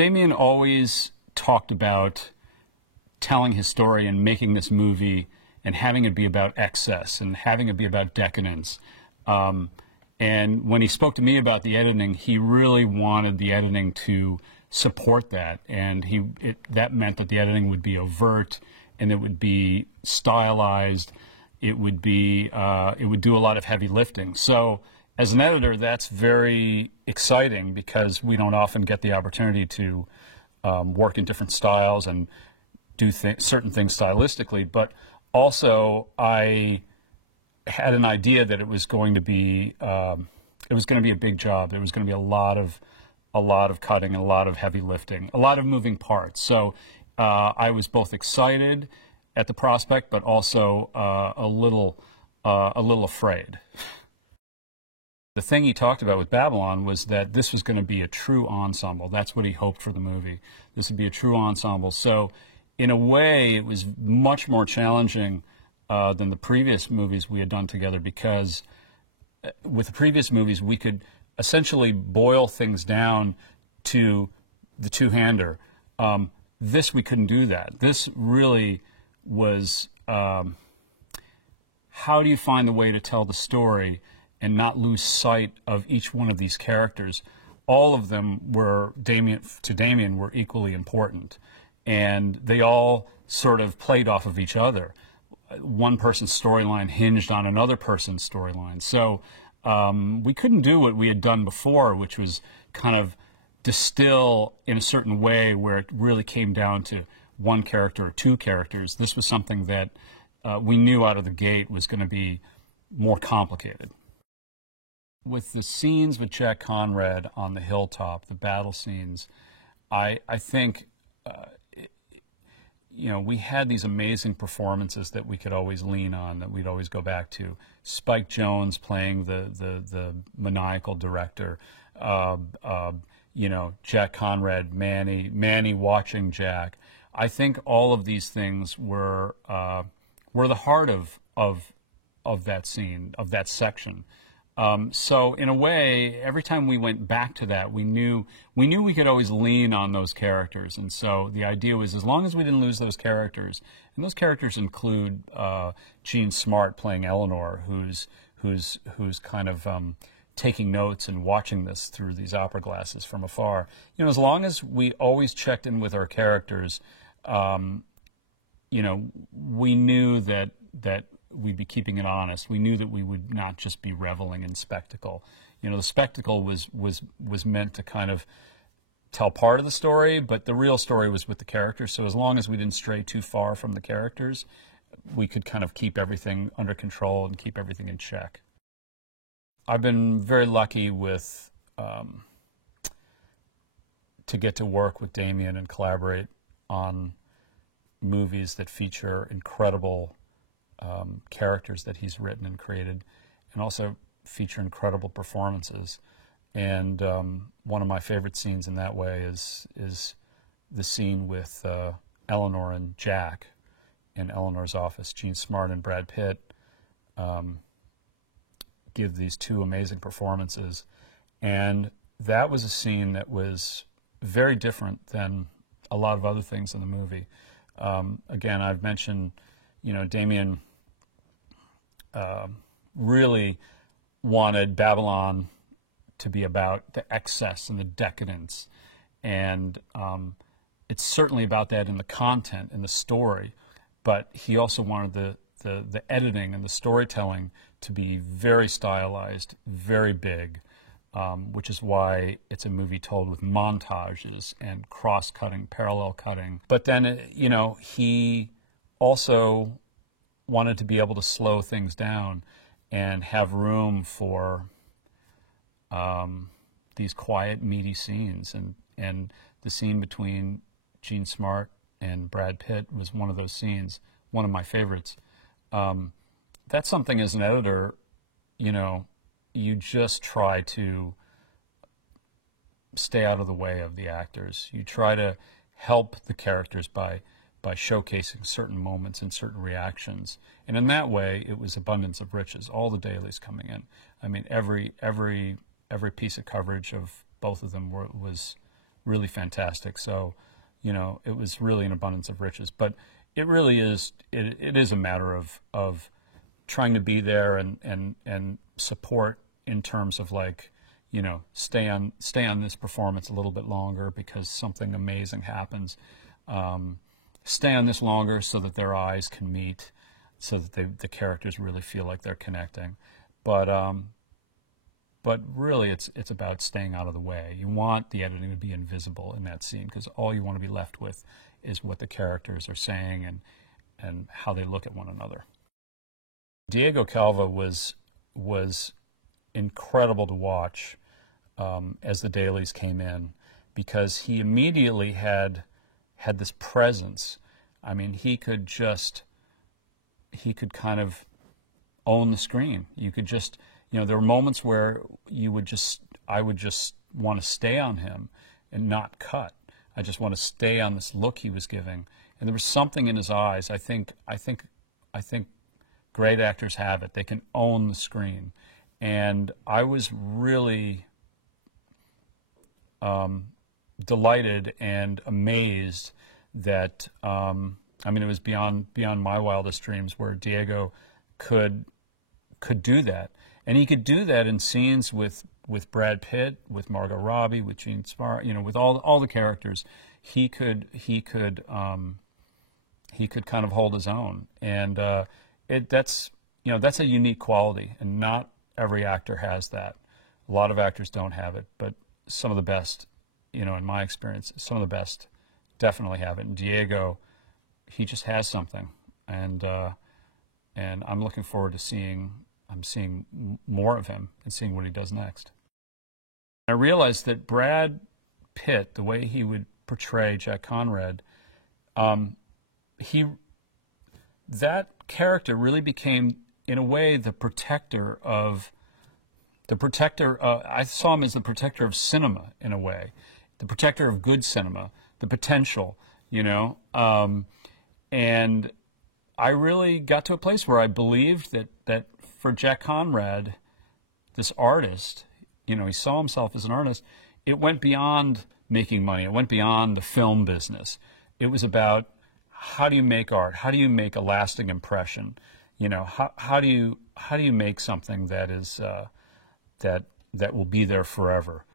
Damien always talked about telling his story and making this movie and having it be about excess and having it be about decadence. And when he spoke to me about the editing, he really wanted the editing to support that. And that meant that the editing would be overt and it would be stylized. It would do a lot of heavy lifting. So as an editor, that's very exciting because we don't often get the opportunity to work in different styles and do certain things stylistically. But also, I had an idea that it was going to be a big job. There was going to be a lot of cutting and a lot of heavy lifting, a lot of moving parts. So I was both excited at the prospect, but also a little afraid. The thing he talked about with Babylon was that this was going to be a true ensemble. That's what he hoped for the movie. This would be a true ensemble. So in a way, it was much more challenging than the previous movies we had done together, because with the previous movies, we could essentially boil things down to the two-hander. This, we couldn't do that. This really was, how do you find the way to tell the story and not lose sight of each one of these characters? All of them were, to Damien, were equally important. And they all sort of played off of each other. One person's storyline hinged on another person's storyline. So we couldn't do what we had done before, which was kind of distill in a certain way where it really came down to one character or two characters. This was something that we knew out of the gate was going to be more complicated. With the scenes with Jack Conrad on the hilltop, the battle scenes, I think we had these amazing performances that we could always lean on, that we'd always go back to. Spike Jonze playing the maniacal director, Jack Conrad, Manny watching Jack. I think all of these things were the heart of that scene, of that section. So in a way, every time we went back to that, we knew we could always lean on those characters. And so the idea was, as long as we didn't lose those characters, and those characters include Jean Smart playing Eleanor, who's kind of taking notes and watching this through these opera glasses from afar. As long as we always checked in with our characters, we knew that we'd be keeping it honest. We knew that we would not just be reveling in spectacle. The spectacle was meant to kind of tell part of the story, but the real story was with the characters. So as long as we didn't stray too far from the characters, we could kind of keep everything under control and keep everything in check. I've been very lucky with to get to work with Damien and collaborate on movies that feature incredible characters that he's written and created, and also feature incredible performances. And one of my favorite scenes in that way is the scene with Eleanor and Jack in Eleanor's office. Jean Smart and Brad Pitt give these two amazing performances, and that was a scene that was very different than a lot of other things in the movie. Again, I've mentioned, Damien really wanted Babylon to be about the excess and the decadence, and it's certainly about that in the content, in the story, but he also wanted the editing and the storytelling to be very stylized, very big, which is why it's a movie told with montages and cross-cutting, parallel cutting. But then, he also wanted to be able to slow things down and have room for these quiet, meaty scenes. And the scene between Jean Smart and Brad Pitt was one of those scenes, one of my favorites. That's something, as an editor, you just try to stay out of the way of the actors. You try to help the characters by showcasing certain moments and certain reactions. And in that way, it was abundance of riches, all the dailies coming in. I mean, every piece of coverage of both of them was really fantastic. So, you know, it was really an abundance of riches. But it really is, it is a matter of trying to be there and support in terms of, like, you know, stay on this performance a little bit longer because something amazing happens. Stay on this longer so that their eyes can meet, so that the characters really feel like they're connecting. But really, it's about staying out of the way. You want the editing to be invisible in that scene because all you want to be left with is what the characters are saying and how they look at one another. Diego Calva was incredible to watch as the dailies came in, because he immediately had this presence. I mean, he could kind of own the screen. You could just, you know, there were moments where I would just want to stay on him and not cut. I just want to stay on this look he was giving. And there was something in his eyes. I think great actors have it. They can own the screen. And I was really delighted and amazed that, I mean, it was beyond my wildest dreams where Diego could do that. And he could do that in scenes with Brad Pitt, with Margot Robbie, with Gene Sparrow, you know, with all the characters. He could kind of hold his own. And that's a unique quality, and not every actor has that. A lot of actors don't have it, but some of the best, you know, in my experience, some of the best definitely have it. And Diego, he just has something, and I'm looking forward to seeing more of him and seeing what he does next. I realized that Brad Pitt, the way he would portray Jack Conrad, that character really became, in a way, the protector. I saw him as the protector of cinema, in a way, the protector of good cinema, the potential, you know. And I really got to a place where I believed that for Jack Conrad, this artist, you know, he saw himself as an artist. It went beyond making money. It went beyond the film business. It was about, how do you make art? How do you make a lasting impression? You know, how do you make something that is that will be there forever?